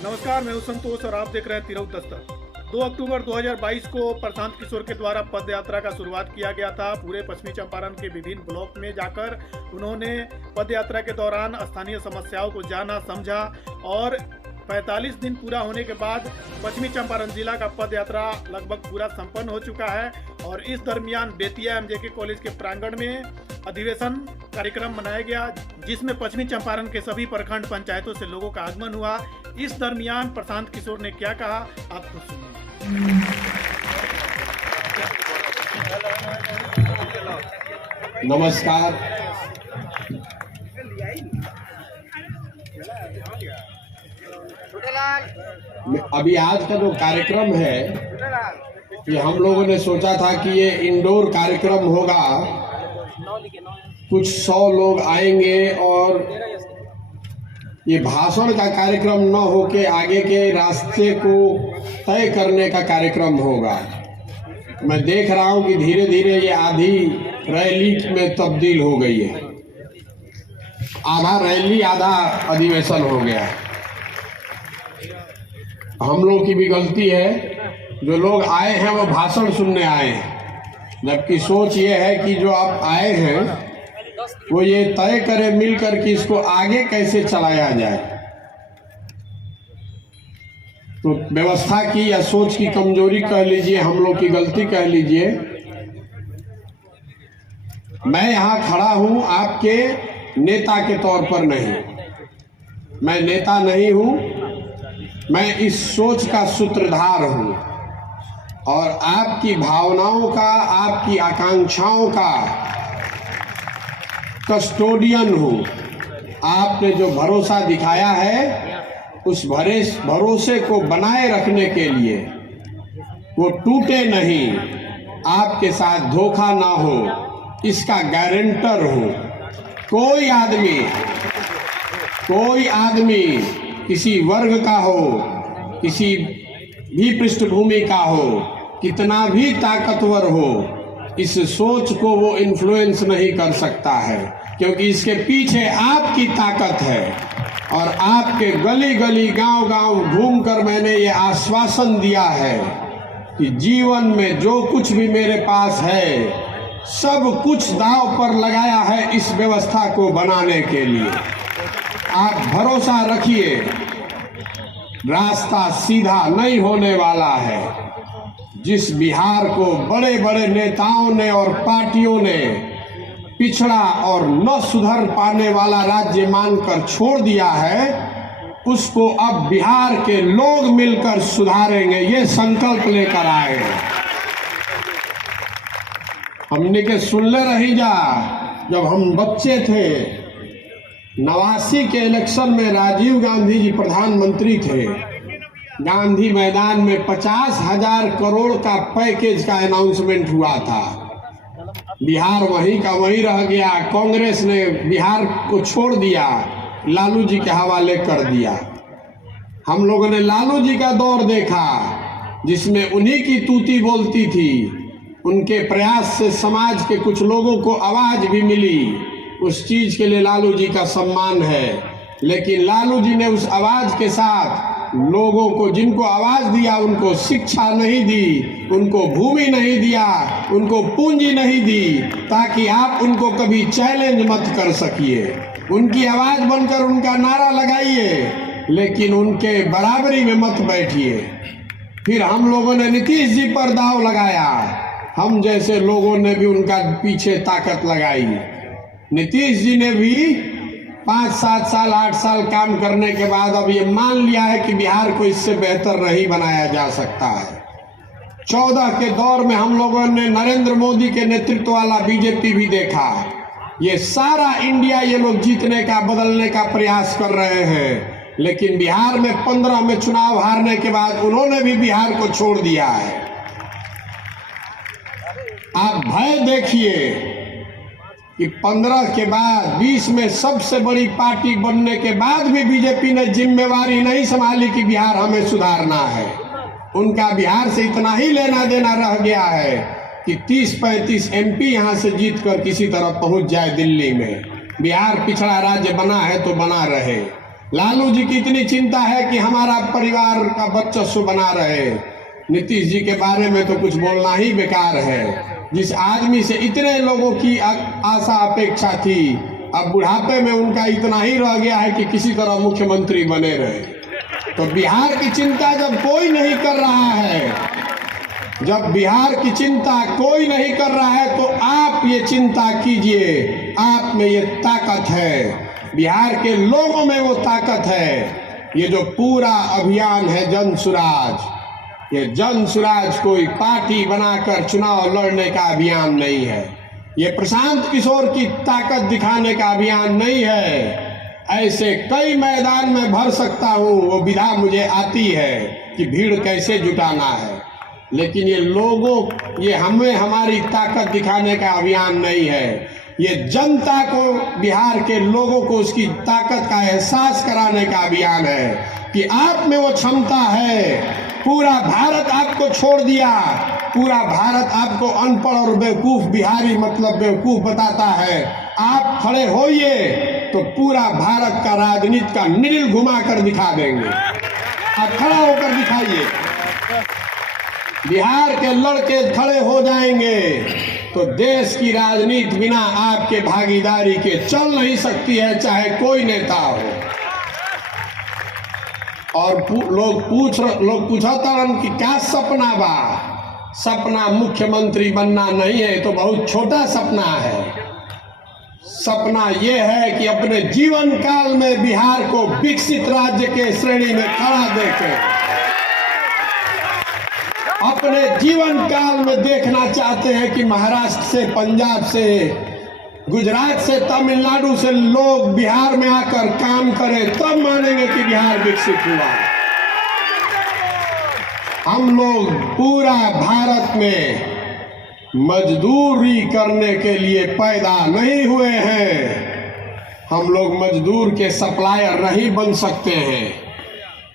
नमस्कार, मैं हूं संतोष और आप देख रहे हैं तिरहुत दस्तक। 2 अक्टूबर 2022 को प्रशांत किशोर के द्वारा पद यात्रा का शुरुआत किया गया था। पूरे पश्चिमी चंपारण के विभिन्न ब्लॉक में जाकर उन्होंने पद यात्रा के दौरान स्थानीय समस्याओं को जाना, समझा और 45 दिन पूरा होने के बाद पश्चिमी चंपारण जिला का पद यात्रा लगभग पूरा संपन्न हो चुका है। और इस दरमियान बेतिया एमजेके कॉलेज के प्रांगण में अधिवेशन कार्यक्रम मनाया गया, जिसमें पश्चिमी चंपारण के सभी प्रखंड पंचायतों से लोगों का आगमन हुआ। इस दरमियान प्रशांत किशोर ने क्या कहा, आप खुद सुनिए। नमस्कार। अभी आज का जो कार्यक्रम है ये हम लोगों ने सोचा था कि ये इंडोर कार्यक्रम होगा, कुछ 100 लोग आएंगे और ये भाषण का कार्यक्रम न होके आगे के रास्ते को तय करने का कार्यक्रम होगा। मैं देख रहा हूं कि धीरे धीरे ये आधी रैली में तब्दील हो गई है। आधा रैली आधा अधिवेशन हो गया। हम लोग की भी गलती है, जो लोग आए हैं वो भाषण सुनने आए हैं, जबकि सोच ये है कि जो आप आए हैं वो ये तय करें मिलकर कि इसको आगे कैसे चलाया जाए। तो व्यवस्था की या सोच की कमजोरी कह लीजिए, हम लोग की गलती कह लीजिए। मैं यहाँ खड़ा हूँ आपके नेता के तौर पर नहीं, मैं नेता नहीं हूँ, मैं इस सोच का सूत्रधार हूँ और आपकी भावनाओं का, आपकी आकांक्षाओं का कस्टोडियन हूँ। आपने जो भरोसा दिखाया है उस भरोसे को बनाए रखने के लिए, वो टूटे नहीं, आपके साथ धोखा ना हो, इसका गारंटर हूँ। कोई आदमी किसी वर्ग का हो, किसी भी पृष्ठभूमि का हो, कितना भी ताकतवर हो, इस सोच को वो इन्फ्लुएंस नहीं कर सकता है, क्योंकि इसके पीछे आपकी ताकत है। और आपके गली गली गांव गांव घूमकर मैंने ये आश्वासन दिया है कि जीवन में जो कुछ भी मेरे पास है सब कुछ दांव पर लगाया है इस व्यवस्था को बनाने के लिए। आप भरोसा रखिए, रास्ता सीधा नहीं होने वाला है। जिस बिहार को बड़े बड़े नेताओं ने और पार्टियों ने पिछड़ा और न सुधर पाने वाला राज्य मानकर छोड़ दिया है, उसको अब बिहार के लोग मिलकर सुधारेंगे, ये संकल्प लेकर आए हैं। हमने के सुनले रही जा, जब हम बच्चे थे 89 के इलेक्शन में राजीव गांधी जी प्रधानमंत्री थे। गांधी मैदान में 50,000 करोड़ का पैकेज का अनाउंसमेंट हुआ था। बिहार वहीं का वहीं रह गया। कांग्रेस ने बिहार को छोड़ दिया, लालू जी के हवाले कर दिया। हम लोगों ने लालू जी का दौर देखा, जिसमें उन्हीं की तूती बोलती थी। उनके प्रयास से समाज के कुछ लोगों को आवाज भी मिली, उस चीज के लिए लालू जी का सम्मान है। लेकिन लालू जी ने उस आवाज के साथ लोगों को, जिनको आवाज दिया, उनको शिक्षा नहीं दी, उनको भूमि नहीं दिया, उनको पूंजी नहीं दी, ताकि आप उनको कभी चैलेंज मत कर सकिए। उनकी आवाज बनकर उनका नारा लगाइए, लेकिन उनके बराबरी में मत बैठिए। फिर हम लोगों ने नीतीश जी पर दाव लगाया, हम जैसे लोगों ने भी उनका पीछे ताकत लगाई। नीतीश जी ने भी 5, 7 साल, 8 साल काम करने के बाद अब ये मान लिया है कि बिहार को इससे बेहतर नहीं बनाया जा सकता है। 14 के दौर में हम लोगों ने नरेंद्र मोदी के नेतृत्व वाला बीजेपी भी देखा। ये सारा इंडिया ये लोग जीतने का, बदलने का प्रयास कर रहे हैं, लेकिन बिहार में 15 में चुनाव हारने के बाद उन्होंने भी बिहार को छोड़ दिया है। आप भय देखिए कि 15 के बाद 20 में सबसे बड़ी पार्टी बनने के बाद भी बीजेपी ने जिम्मेवारी नहीं संभाली कि बिहार हमें सुधारना है। उनका बिहार से इतना ही लेना देना रह गया है कि 30-35 एमपी यहां से जीतकर किसी तरह पहुंच जाए दिल्ली में। बिहार पिछड़ा राज्य बना है तो बना रहे। लालू जी की इतनी चिंता है कि हमारा परिवार का वर्चस्व बना रहे। नीतीश जी के बारे में तो कुछ बोलना ही बेकार है। जिस आदमी से इतने लोगों की आशा अपेक्षा थी, अब बुढ़ापे में उनका इतना ही रह गया है कि किसी तरह मुख्यमंत्री बने रहे। तो बिहार की चिंता जब कोई नहीं कर रहा है, जब बिहार की चिंता कोई नहीं कर रहा है, तो आप ये चिंता कीजिए। आप में ये ताकत है, बिहार के लोगों में वो ताकत है। ये जो पूरा अभियान है जन सुराज, ये जन सुराज कोई पार्टी बनाकर चुनाव लड़ने का अभियान नहीं है। ये प्रशांत किशोर की ताकत दिखाने का अभियान नहीं है। ऐसे कई मैदान में भर सकता हूँ, वो विधा मुझे आती है कि भीड़ कैसे जुटाना है। लेकिन ये लोगों, ये हमें हमारी ताकत दिखाने का अभियान नहीं है। ये जनता को, बिहार के लोगों को उसकी ताकत का एहसास कराने का अभियान है कि आप में वो क्षमता है। पूरा भारत आपको छोड़ दिया, पूरा भारत आपको अनपढ़ और बेवकूफ बिहारी मतलब बेवकूफ बताता है। आप खड़े होइए तो पूरा भारत का राजनीति का नील घुमा कर दिखा देंगे। आप खड़ा होकर दिखाइए। बिहार के लड़के खड़े हो जाएंगे तो देश की राजनीति बिना आपके भागीदारी के चल नहीं सकती है, चाहे कोई नेता हो। और लोग पूछता कि क्या सपना बा? सपना मुख्यमंत्री बनना नहीं है, तो बहुत छोटा सपना है। सपना यह है कि अपने जीवन काल में बिहार को विकसित राज्य के श्रेणी में खड़ा देखें। अपने जीवन काल में देखना चाहते हैं कि महाराष्ट्र से, पंजाब से, गुजरात से, तमिलनाडु से लोग बिहार में आकर काम करें, तब मानेंगे कि बिहार विकसित हुआ। हम लोग पूरा भारत में मजदूरी करने के लिए पैदा नहीं हुए हैं। हम लोग मजदूर के सप्लायर नहीं बन सकते हैं।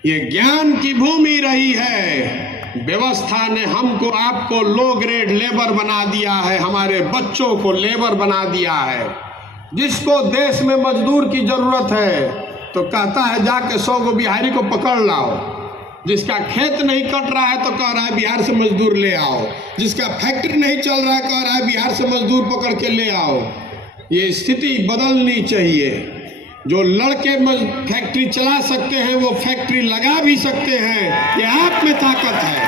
ये ज्ञान की भूमि रही है। व्यवस्था ने हमको, आपको लो ग्रेड लेबर बना दिया है, हमारे बच्चों को लेबर बना दिया है। जिसको देश में मजदूर की जरूरत है तो कहता है जाके 100 गो बिहारी को पकड़ लाओ। जिसका खेत नहीं कट रहा है तो कह रहा है बिहार से मजदूर ले आओ। जिसका फैक्ट्री नहीं चल रहा है कह रहा है बिहार से मजदूर पकड़ के ले आओ। ये स्थिति बदलनी चाहिए। जो लड़के फैक्ट्री चला सकते हैं वो फैक्ट्री लगा भी सकते हैं। ये आप में ताकत है,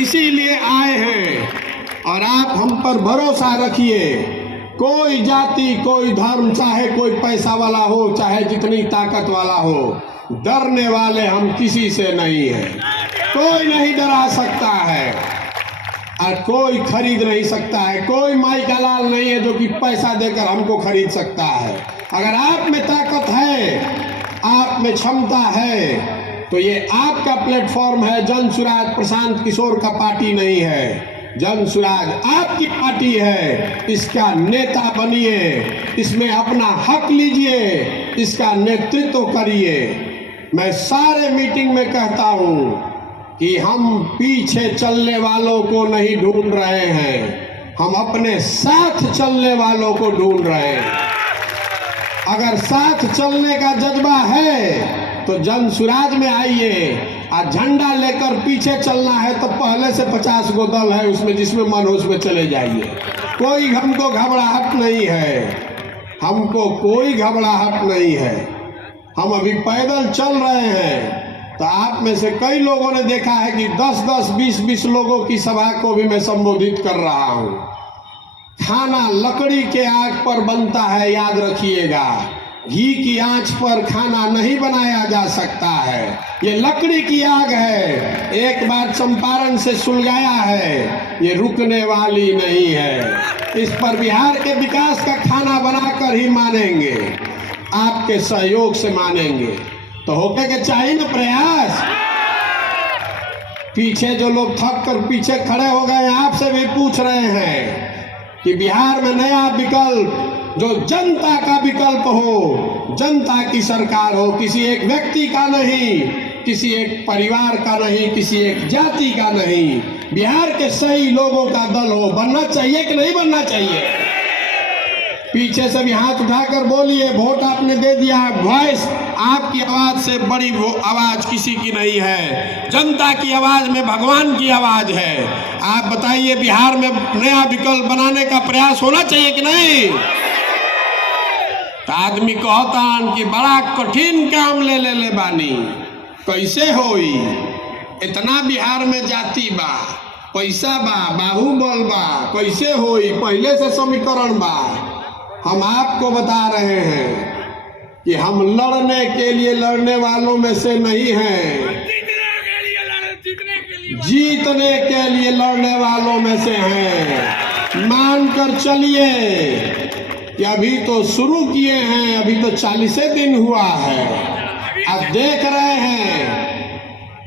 इसीलिए आए हैं। और आप हम पर भरोसा रखिए। कोई जाति, कोई धर्म, चाहे कोई पैसा वाला हो, चाहे जितनी ताकत वाला हो, डरने वाले हम किसी से नहीं हैं। कोई नहीं डरा सकता है और कोई खरीद नहीं सकता है। कोई माई का लाल नहीं है जो कि पैसा देकर हमको खरीद सकता है। अगर आप में ताकत है, आप में क्षमता है, तो ये आपका प्लेटफॉर्म है। जन सुराज प्रशांत किशोर का पार्टी नहीं है, जन सुराज आपकी पार्टी है। इसका नेता बनिए, इसमें अपना हक लीजिए, इसका नेतृत्व करिए। मैं सारे मीटिंग में कहता हूँ कि हम पीछे चलने वालों को नहीं ढूंढ रहे हैं, हम अपने साथ चलने वालों को ढूंढ रहे हैं। अगर साथ चलने का जज्बा है तो जन सुराज में आइए। और झंडा लेकर पीछे चलना है तो पहले से 50 गो दल है उसमें, जिसमें मन हो उसमें चले जाइए। कोई हमको घबराहट नहीं है, हमको कोई घबराहट नहीं है। हम अभी पैदल चल रहे हैं तो आप में से कई लोगों ने देखा है कि 10-10, 20-20 लोगों की सभा को भी मैं संबोधित कर रहा हूँ। खाना लकड़ी के आग पर बनता है, याद रखिएगा। घी की आंच पर खाना नहीं बनाया जा सकता है। ये लकड़ी की आग है, एक बार चंपारण से सुलगाया है, ये रुकने वाली नहीं है। इस पर बिहार के विकास का खाना बनाकर ही मानेंगे, आपके सहयोग से मानेंगे। तो होके के चाहिए ना प्रयास। पीछे जो लोग थक कर पीछे खड़े हो गए, आपसे भी पूछ रहे हैं कि बिहार में नया विकल्प, जो जनता का विकल्प हो, जनता की सरकार हो, किसी एक व्यक्ति का नहीं, किसी एक परिवार का नहीं, किसी एक जाति का नहीं, बिहार के सही लोगों का दल हो। बनना चाहिए कि नहीं बनना चाहिए? पीछे से भी हाथ उठाकर बोलिए, वोट आपने दे दिया है। वॉइस, आपकी आवाज से बड़ी वो आवाज किसी की नहीं है। जनता की आवाज में भगवान की आवाज है। आप बताइए, बिहार में नया विकल्प बनाने का प्रयास होना चाहिए कि नहीं? तो आदमी कहता कि बड़ा कठिन काम ले बानी, कैसे होई? इतना बिहार में जाति बा, पैसा बा, बाहुबल बा, कैसे होई? पहले से समीकरण बा। हम आपको बता रहे हैं कि हम लड़ने के लिए लड़ने वालों में से नहीं हैं, जीतने के लिए लड़ने वालों में से हैं। मानकर चलिए कि अभी तो शुरू किए हैं, अभी तो 40 दिन हुआ है। अब देख रहे हैं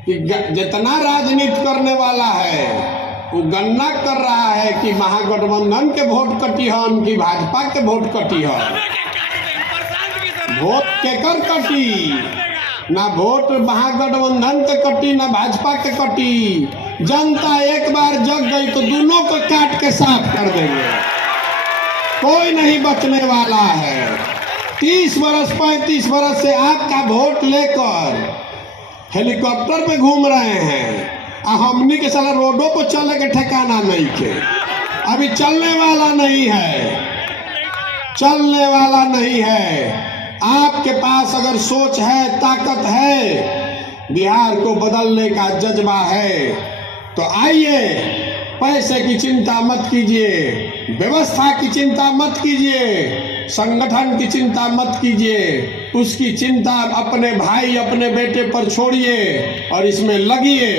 कि जितना राजनीति करने वाला है वो गणना कर रहा है कि महागठबंधन के वोट कटी हन कि भाजपा के वोट कटी हन। वोट केकर कटी? ना वोट महागठबंधन के कटी ना भाजपा के कटी। जनता एक बार जग गई तो दोनों को काट के साफ कर देंगे, कोई नहीं बचने वाला है। 30 वर्ष 35 वर्ष से आपका वोट लेकर हेलीकॉप्टर पे घूम रहे हैं, हमनी के साला रोडों पर चले के ठिकाना नहीं थे। अभी चलने वाला नहीं है, चलने वाला नहीं है। आपके पास अगर सोच है, ताकत है, बिहार को बदलने का जज्बा है, तो आइए। पैसे की चिंता मत कीजिए, व्यवस्था की चिंता मत कीजिए, संगठन की चिंता मत कीजिए। उसकी चिंता अपने भाई अपने बेटे पर छोड़िए और इसमें लगिए,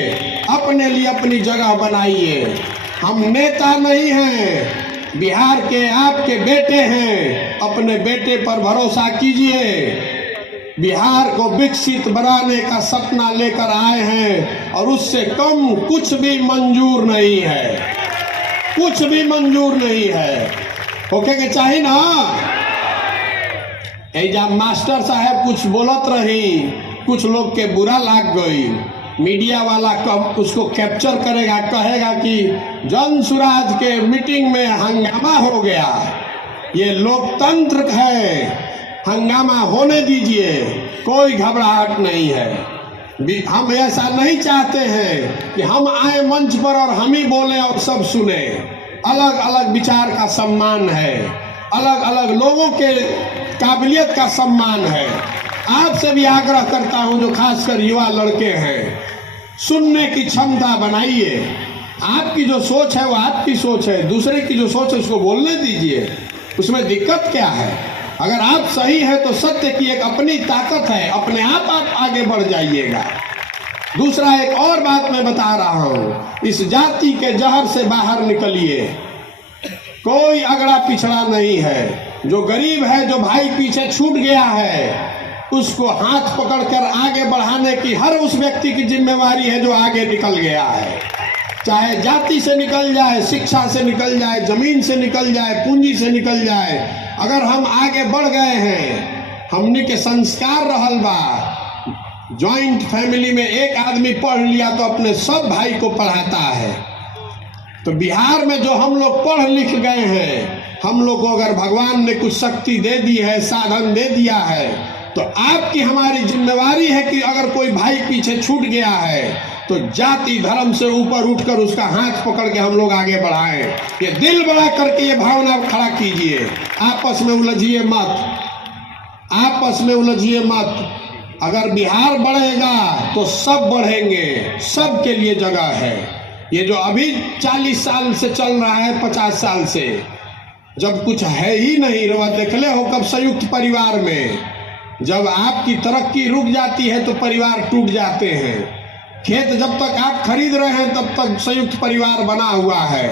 अपने लिए अपनी जगह बनाइए। हम नेता नहीं हैं, बिहार के आपके बेटे हैं। अपने बेटे पर भरोसा कीजिए। बिहार को विकसित बनाने का सपना लेकर आए हैं और उससे कम कुछ भी मंजूर नहीं है, कुछ भी मंजूर नहीं है। ओके के चाहिए ना? जब मास्टर साहब कुछ बोलत रही, कुछ लोग के बुरा लाग गई, मीडिया वाला कब उसको कैप्चर करेगा, कहेगा कि जन सुराज के मीटिंग में हंगामा हो गया। ये लोकतंत्र है, हंगामा होने दीजिए, कोई घबराहट नहीं है। हम ऐसा नहीं चाहते हैं कि हम आए मंच पर और हम ही बोले और सब सुने। अलग अलग विचार का सम्मान है, अलग अलग लोगों के काबिलियत का सम्मान है। आपसे भी आग्रह करता हूं, जो खासकर युवा लड़के हैं, सुनने की क्षमता बनाइए। आपकी जो सोच है वो आपकी सोच है, दूसरे की जो सोच है उसको बोलने दीजिए। उसमें दिक्कत क्या है? अगर आप सही है तो सत्य की एक अपनी ताकत है, अपने आप आगे बढ़ जाइएगा। दूसरा एक और बात मैं बता रहा हूं, इस जाति के जहर से बाहर निकलिए। कोई अगड़ा पिछड़ा नहीं है। जो गरीब है, जो भाई पीछे छूट गया है, उसको हाथ पकड़कर आगे बढ़ाने की हर उस व्यक्ति की जिम्मेवारी है जो आगे निकल गया है। चाहे जाति से निकल जाए, शिक्षा से निकल जाए, जमीन से निकल जाए, पूंजी से निकल जाए, अगर हम आगे बढ़ गए हैं, हमने के संस्कार रहल बा। जॉइंट फैमिली में एक आदमी पढ़ लिया तो अपने सब भाई को पढ़ाता है। तो बिहार में जो हम लोग पढ़ लिख गए हैं, हम लोग को अगर भगवान ने कुछ शक्ति दे दी है, साधन दे दिया है, तो आपकी हमारी जिम्मेवारी है कि अगर कोई भाई पीछे छूट गया है तो जाति धर्म से ऊपर उठकर उसका हाथ पकड़ के हम लोग आगे बढ़ाएं। ये दिल बड़ा करके ये भावना खड़ा कीजिए। आपस में उलझिए मत, आपस में उलझिए मत। अगर बिहार बढ़ेगा तो सब बढ़ेंगे, सबके लिए जगह है। ये जो अभी 40 साल से चल रहा है, 50 साल से, जब कुछ है ही नहीं, देखले हो कब संयुक्त परिवार में जब आपकी तरक्की रुक जाती है तो परिवार टूट जाते हैं। खेत जब तक आप खरीद रहे हैं तब तक संयुक्त परिवार बना हुआ है।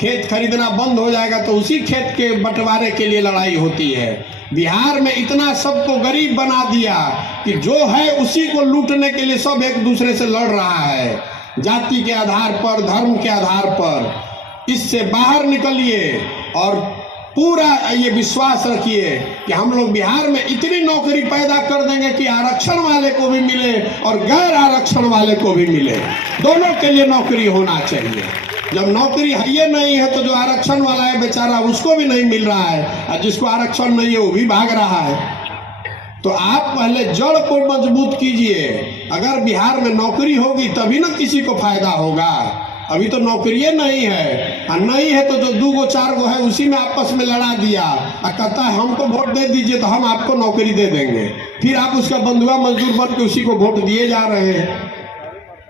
खेत खरीदना बंद हो जाएगा तो उसी खेत के बंटवारे के लिए लड़ाई होती है। बिहार में इतना सबको गरीब बना दिया कि जो है उसी को लूटने के लिए सब एक दूसरे से लड़ रहा है, जाति के आधार पर, धर्म के आधार पर। इससे बाहर निकलिए और पूरा ये विश्वास रखिए कि हम लोग बिहार में इतनी नौकरी पैदा कर देंगे कि आरक्षण वाले को भी मिले और गैर आरक्षण वाले को भी मिले, दोनों के लिए नौकरी होना चाहिए। जब नौकरी है ये नहीं है तो जो आरक्षण वाला है बेचारा उसको भी नहीं मिल रहा है, और जिसको आरक्षण नहीं है वो भी भाग रहा है। तो आप पहले जड़ को मजबूत कीजिए। अगर बिहार में नौकरी होगी तभी ना किसी को फायदा होगा। अभी तो नौकरी नहीं है, और नहीं है तो जो 2 गो 4 गो है उसी में आपस में लड़ा दिया और कहता है हमको वोट दे दीजिए तो हम आपको नौकरी दे देंगे। फिर आप उसका बंधुआ मजदूर बन के उसी को वोट दिए जा रहे हैं।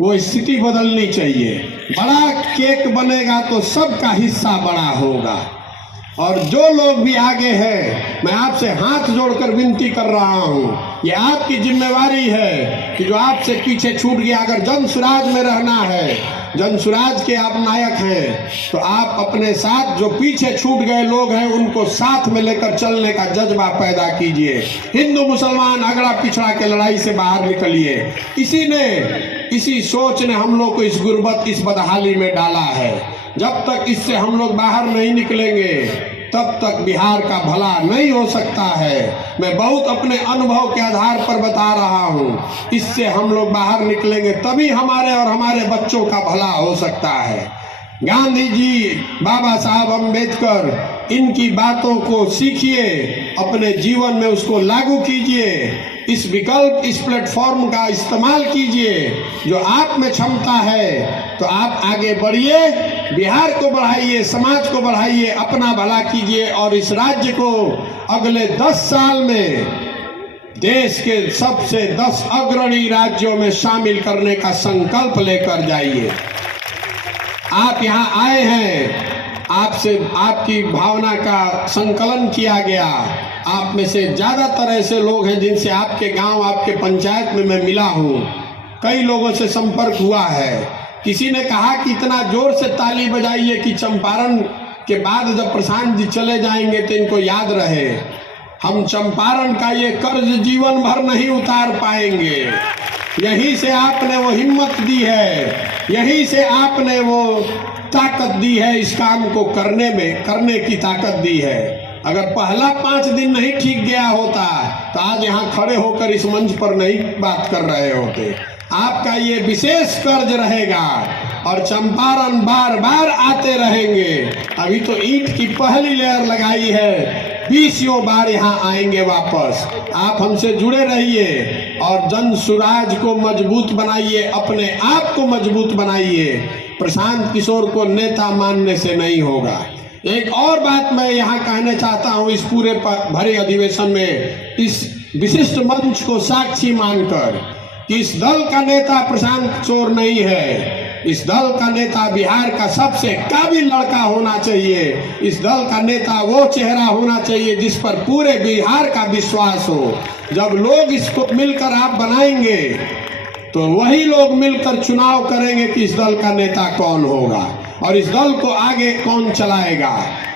वो स्थिति बदलनी चाहिए। बड़ा केक बनेगा तो सबका हिस्सा बड़ा होगा। और जो लोग भी आगे हैं, मैं आपसे हाथ जोड़कर विनती कर रहा हूं, ये आपकी जिम्मेवारी है कि जो आपसे पीछे छूट गया, अगर जन स्वराज में रहना है, जन स्वराज के आप नायक हैं, तो आप अपने साथ जो पीछे छूट गए लोग हैं उनको साथ में लेकर चलने का जज्बा पैदा कीजिए। हिंदू मुसलमान अगड़ा पिछड़ा के लड़ाई से बाहर निकलिए। इसी सोच ने हम लोग को इस गुर्बत, इस बदहाली में डाला है। जब तक इससे हम लोग बाहर नहीं निकलेंगे तब तक बिहार का भला नहीं हो सकता है। मैं बहुत अपने अनुभव के आधार पर बता रहा हूँ। इससे हम लोग बाहर निकलेंगे तभी हमारे और हमारे बच्चों का भला हो सकता है। गांधी जी, बाबा साहब अम्बेडकर, इनकी बातों को सीखिए, अपने जीवन में उसको लागू कीजिए। इस विकल्प, इस प्लेटफॉर्म का इस्तेमाल कीजिए। जो आप में क्षमता है तो आप आगे बढ़िए, बिहार को बढ़ाइए, समाज को बढ़ाइए, अपना भला कीजिए और इस राज्य को अगले 10 साल में देश के सबसे 10 अग्रणी राज्यों में शामिल करने का संकल्प लेकर जाइए। आप यहाँ आए हैं, आपसे आपकी भावना का संकलन किया गया। आप में से ज़्यादातर ऐसे लोग हैं जिनसे आपके गांव, आपके पंचायत में मैं मिला हूँ। कई लोगों से संपर्क हुआ है। किसी ने कहा कि इतना जोर से ताली बजाइए कि चंपारण के बाद जब प्रशांत जी चले जाएंगे तो इनको याद रहे। हम चंपारण का ये कर्ज जीवन भर नहीं उतार पाएंगे। यहीं से आपने वो हिम्मत दी है, यहीं से आपने वो ताकत दी है, इस काम को करने की ताकत दी है। अगर पहला 5 दिन नहीं ठीक गया होता तो आज यहाँ खड़े होकर इस मंच पर नहीं बात कर रहे होते। आपका ये विशेष कर्ज रहेगा और चंपारण बार बार आते रहेंगे। अभी तो ईंट की पहली लेयर लगाई है, 20 बार यहाँ आएंगे वापस। आप हमसे जुड़े रहिए और जन स्वराज को मजबूत बनाइए, अपने आप को मजबूत बनाइए। प्रशांत किशोर को नेता मानने से नहीं होगा। एक और बात मैं यहाँ कहना चाहता हूँ, इस पूरे भरे अधिवेशन में, इस विशिष्ट मंच को साक्षी मानकर, कि इस दल का नेता प्रशांत किशोर नहीं है। इस दल का नेता बिहार का सबसे काबिल लड़का होना चाहिए। इस दल का नेता वो चेहरा होना चाहिए जिस पर पूरे बिहार का विश्वास हो। जब लोग इसको मिलकर आप बनाएंगे तो वही लोग मिलकर चुनाव करेंगे कि इस दल का नेता कौन होगा और इस दल को आगे कौन चलाएगा।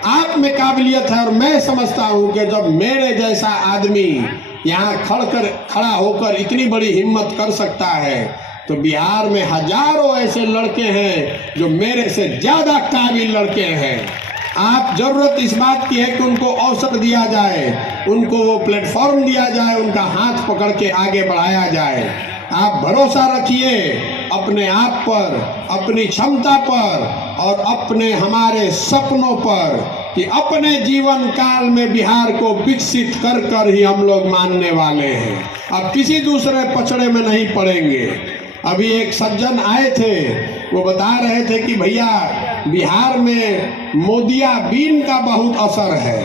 आप में काबिलियत है और मैं समझता हूँ कि जब मेरे जैसा आदमी यहाँ खड़ा होकर इतनी बड़ी हिम्मत कर सकता है तो बिहार में हजारों ऐसे लड़के हैं जो मेरे से ज़्यादा काबिल लड़के हैं। आप जरूरत इस बात की है कि उनको अवसर दिया जाए, उनको वो प्लेटफॉर्म दिया जाए, उनका हाथ पकड़ के आगे बढ़ाया जाए। आप भरोसा रखिए अपने आप पर, अपनी क्षमता पर और अपने हमारे सपनों पर कि अपने जीवन काल में बिहार को विकसित कर ही हम लोग मानने वाले हैं। अब किसी दूसरे पचड़े में नहीं पड़ेंगे। अभी एक सज्जन आए थे, वो बता रहे थे कि भैया बिहार में मोदियाबीन का बहुत असर है।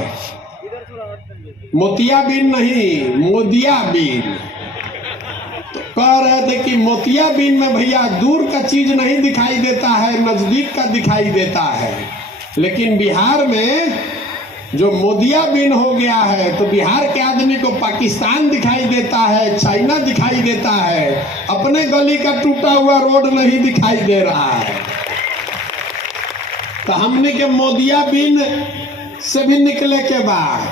मोतियाबीन नहीं, मोदियाबीन। तो कह रहे थे कि मोतियाबीन में भैया दूर का चीज नहीं दिखाई देता है, नजदीक का दिखाई देता है। लेकिन बिहार में जो मोदियाबीन हो गया है तो बिहार के आदमी को पाकिस्तान दिखाई देता है, चाइना दिखाई देता है, अपने गली का टूटा हुआ रोड नहीं दिखाई दे रहा है। तो हमने के मोदियाबीन से भी निकले के बाद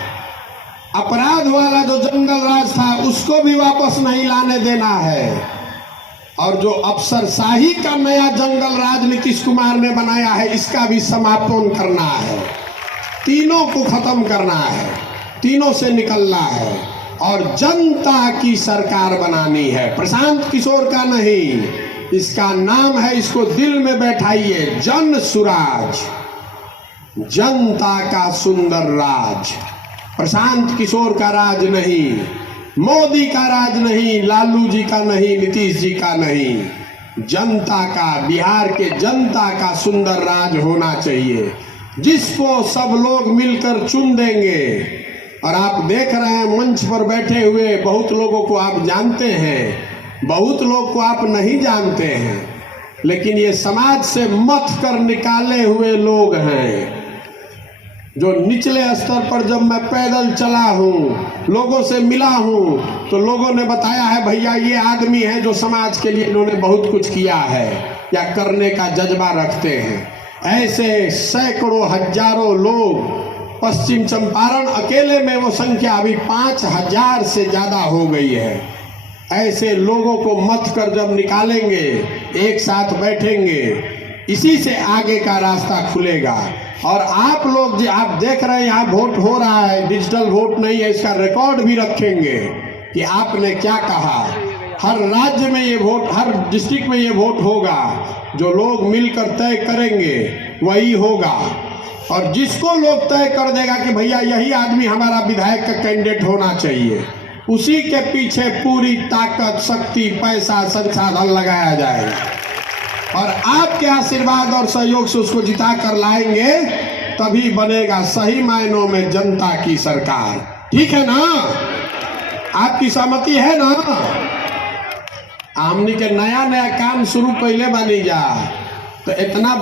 अपराध वाला जो जंगल राज था उसको भी वापस नहीं लाने देना है और जो अफसरशाही का नया जंगल राज नीतीश कुमार ने बनाया है इसका भी समापन करना है। तीनों को खत्म करना है, तीनों से निकलना है और जनता की सरकार बनानी है। प्रशांत किशोर का नहीं, इसका नाम है, इसको दिल में बैठाइए, जन सुराज, जनता का सुंदर राज। प्रशांत किशोर का राज नहीं, मोदी का राज नहीं, लालू जी का नहीं, नीतीश जी का नहीं, जनता का, बिहार के जनता का सुंदर राज होना चाहिए, जिसको सब लोग मिलकर चुन देंगे। और आप देख रहे हैं मंच पर बैठे हुए बहुत लोगों को आप जानते हैं, बहुत लोग को आप नहीं जानते हैं, लेकिन ये समाज से मथ कर निकाले हुए लोग हैं। जो निचले स्तर पर जब मैं पैदल चला हूँ, लोगों से मिला हूँ, तो लोगों ने बताया है भैया ये आदमी है जो समाज के लिए इन्होंने बहुत कुछ किया है या करने का जज्बा रखते हैं। ऐसे सैकड़ों हजारों लोग पश्चिम चंपारण अकेले में वो संख्या अभी 5000 से ज्यादा हो गई है। ऐसे लोगों को मत कर जब निकालेंगे, एक साथ बैठेंगे, इसी से आगे का रास्ता खुलेगा। और आप लोग जो आप देख रहे हैं यहाँ वोट हो रहा है, डिजिटल वोट नहीं है, इसका रिकॉर्ड भी रखेंगे कि आपने क्या कहा। हर राज्य में ये वोट, हर डिस्ट्रिक्ट में ये वोट होगा, जो लोग मिलकर तय करेंगे वही होगा। और जिसको लोग तय कर देगा कि भैया यही आदमी हमारा विधायक का कैंडिडेट होना चाहिए, उसी के पीछे पूरी ताकत, शक्ति, पैसा, संसाधन लगाया जाएगा। और आपके आशीर्वाद और सहयोग से उसको जिता कर लाएंगे, तभी बनेगा सही मायनों में जनता की सरकार। ठीक है ना? आपकी सहमति है ना? हमनी के नया नया काम शुरू कैले बानी जा, तो इतना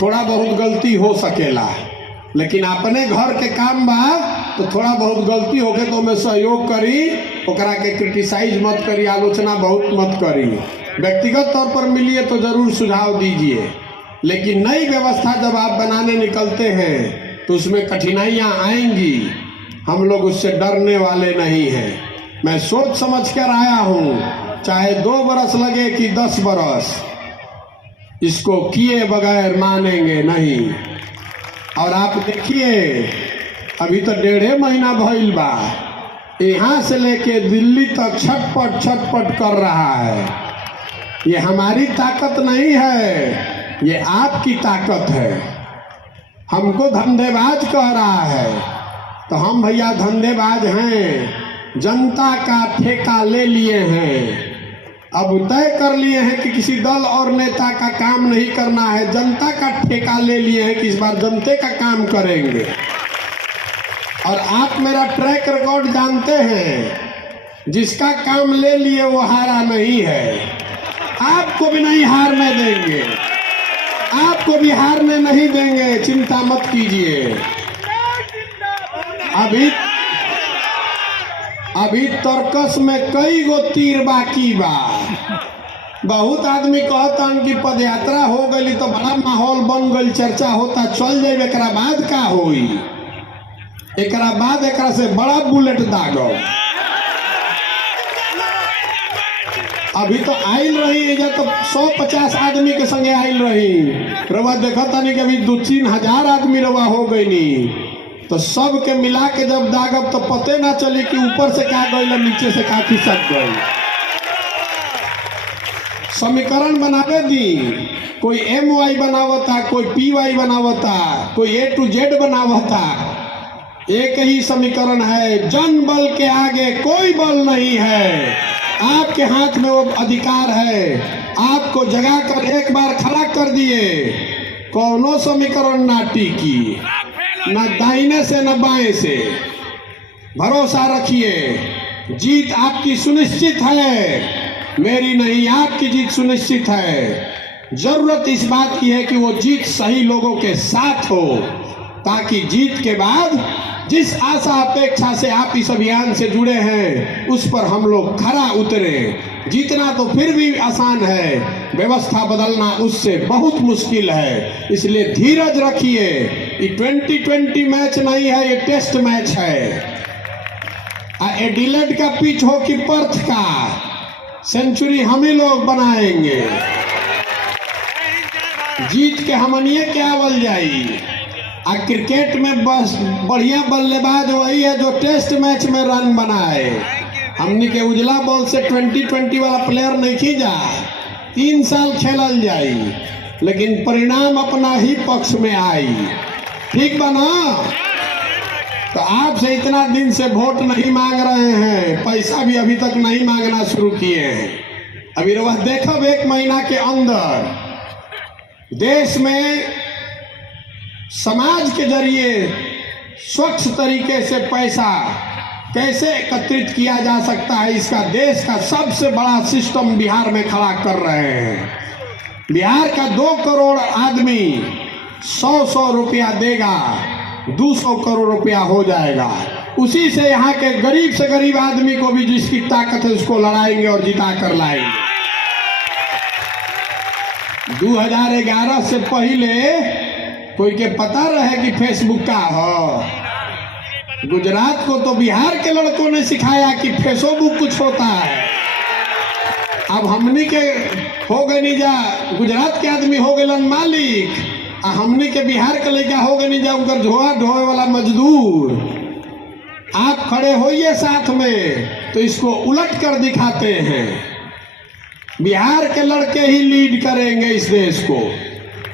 थोड़ा बहुत गलती हो सकेला, लेकिन अपने घर के काम बा तो थोड़ा बहुत गलती होके तो हमें सहयोग करी, ओकरा के क्रिटिसाइज मत करी, आलोचना बहुत मत करी। व्यक्तिगत तौर पर मिलिए तो जरूर सुझाव दीजिए, लेकिन नई व्यवस्था जब आप बनाने निकलते हैं तो उसमें कठिनाइयां आएंगी। हम लोग उससे डरने वाले नहीं हैं। मैं सोच समझ कर आया हूं, चाहे 2 बरस लगे कि 10 बरस, इसको किए बगैर मानेंगे नहीं। और आप देखिए अभी तो 1.5 महीना भइल बा, यहाँ से लेके दिल्ली तक छटपट छटपट कर रहा है। ये हमारी ताकत नहीं है, ये आपकी ताकत है। हमको धंधेबाज कह रहा है, तो हम भैया धंधेबाज हैं, जनता का ठेका ले लिए हैं। अब तय कर लिए हैं कि किसी दल और नेता का काम नहीं करना है, जनता का ठेका ले लिए हैं कि इस बार जनता का काम करेंगे। और आप मेरा ट्रैक रिकॉर्ड जानते हैं, जिसका काम ले लिए वो हारा नहीं है। आपको भी नहीं हारने देंगे, आपको भी हारने नहीं देंगे, चिंता मत कीजिए। अभी तर्कस में कई गो तीर बाकी बा। बहुत आदमी कहता कि पदयात्रा हो गई तो बड़ा माहौल बन गई, चर्चा होता, चल जाए, एकरा बाद का होई, एकरा बाद एकरा से बड़ा बुलेट दागो। अभी तो आइल रही, जब तो 150 आदमी के संगे आइल रही, रवा देखा तानी कि अभी 2-3 हजार आदमी रवा हो गई नी, तो सब के मिला के जब दागब तो पते ना चली कि ऊपर से क्या गई, नीचे से क्या खिसक गई। समीकरण बनावे दी, कोई MY बनावता, कोई PY बनावता, कोई A to Z बनावता, एक ही समीकरण है, जन बल के आगे कोई बल नहीं है। आपके हाथ में वो अधिकार है, आपको जगा कर एक बार खड़ा कर दिए, कौनो समीकरण ना टिकी, न दाहिने से न बाएं से। भरोसा रखिए, जीत आपकी सुनिश्चित है, मेरी नहीं, आपकी जीत सुनिश्चित है। जरूरत इस बात की है कि वो जीत सही लोगों के साथ हो, ताकि जीत के बाद जिस आशा अपेक्षा से आप इस अभियान से जुड़े हैं उस पर हम लोग खरा उतरे। जीतना तो फिर भी आसान है, व्यवस्था बदलना उससे बहुत मुश्किल है। इसलिए धीरज रखिए, ये 2020 मैच नहीं है, ये टेस्ट मैच है। एडिलेड का पिच हो कि पर्थ का, सेंचुरी हम ही लोग बनाएंगे। जीत के हमनिए क्या बल जाई। आ क्रिकेट में बस बढ़िया बल्लेबाज वही है जो टेस्ट मैच में रन बनाए। हमने के उजला बॉल से 2020 वाला प्लेयर नहीं खींचा, 3 साल खेलल जाई, लेकिन परिणाम अपना ही पक्ष में आई। ठीक बा ना? तो आपसे इतना दिन से वोट नहीं मांग रहे हैं, पैसा भी अभी तक नहीं मांगना शुरू किए हैं। अभी रोज देखब 1 महीना के अंदर देश में समाज के जरिए स्वच्छ तरीके से पैसा कैसे एकत्रित किया जा सकता है, इसका देश का सबसे बड़ा सिस्टम बिहार में खड़ा कर रहे हैं। बिहार का 2 करोड़ आदमी 100 रुपया देगा, 200 करोड़ रुपया हो जाएगा। उसी से यहाँ के गरीब से गरीब आदमी को भी जिसकी ताकत है उसको लड़ाएंगे और जिता कर लाएंगे। 2011 से पहले कोई के पता रहे कि फेसबुक का हो? गुजरात को तो बिहार के लड़कों ने सिखाया कि फेसबुक कुछ होता है। अब हमनी के हो गए नहीं जा, गुजरात के आदमी हो गए मालिक, हमनी के बिहार के लड़का हो गए नहीं जा उनकर झोला ढोए वाला मजदूर। आप खड़े होइए साथ में तो इसको उलट कर दिखाते हैं। बिहार के लड़के ही लीड करेंगे इस देश को,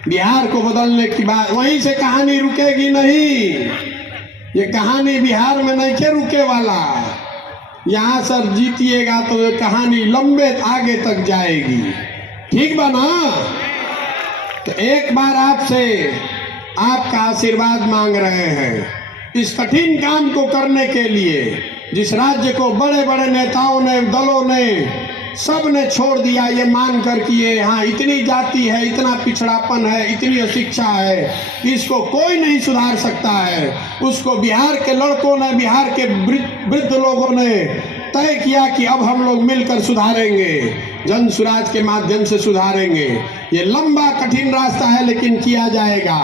बिहार को बदलने की बात। वहीं से कहानी रुकेगी नहीं, ये कहानी बिहार में नहीं के रुके वाला। यहाँ सर जीतिएगा तो ये कहानी लंबे आगे तक जाएगी। ठीक बा ना? तो एक बार आपसे आपका आशीर्वाद मांग रहे हैं इस कठिन काम को करने के लिए, जिस राज्य को बड़े बड़े नेताओं ने, दलों ने, सब ने छोड़ दिया ये मानकर कि ये यहाँ इतनी जाति है, इतना पिछड़ापन है, इतनी अशिक्षा है कि इसको कोई नहीं सुधार सकता है। उसको बिहार के लड़कों ने, बिहार के वृद्ध लोगों ने तय किया कि अब हम लोग मिलकर सुधारेंगे, जन सुराज के माध्यम से सुधारेंगे। ये लंबा कठिन रास्ता है लेकिन किया जाएगा,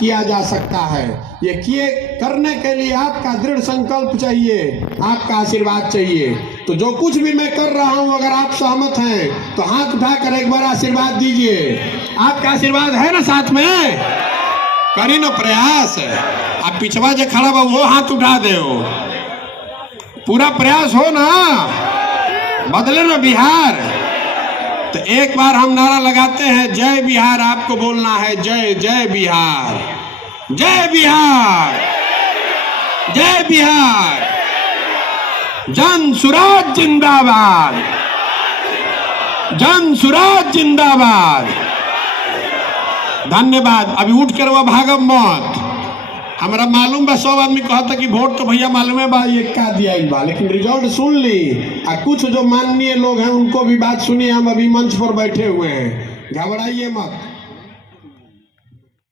किया जा सकता है। ये करने के लिए आपका दृढ़ संकल्प चाहिए, आपका आशीर्वाद चाहिए। तो जो कुछ भी मैं कर रहा हूं, अगर आप सहमत हैं तो हाथ उठाकर एक बार आशीर्वाद दीजिए। आपका आशीर्वाद है ना साथ में? करी ना प्रयास। आप पिछवा जो खड़ा बा वो हाथ उठा दे, पूरा प्रयास हो ना, बदले ना बिहार। तो एक बार हम नारा लगाते हैं, जय बिहार। आपको बोलना है जय जय बिहार, जय बिहार, जय बिहार, जन सुराज जिंदाबाद, जन सुराज जिंदाबाद। धन्यवाद। अभी उठ कर वह भागम मत। हमारा मालूम बा, 100 आदमी कहता कि वोट तो भैया मालूम है बा, ये क्या दिया बा, लेकिन रिजल्ट सुन ली। और कुछ जो माननीय लोग हैं उनको भी बात सुनिए, हम अभी मंच पर बैठे हुए हैं, घबराइए मत।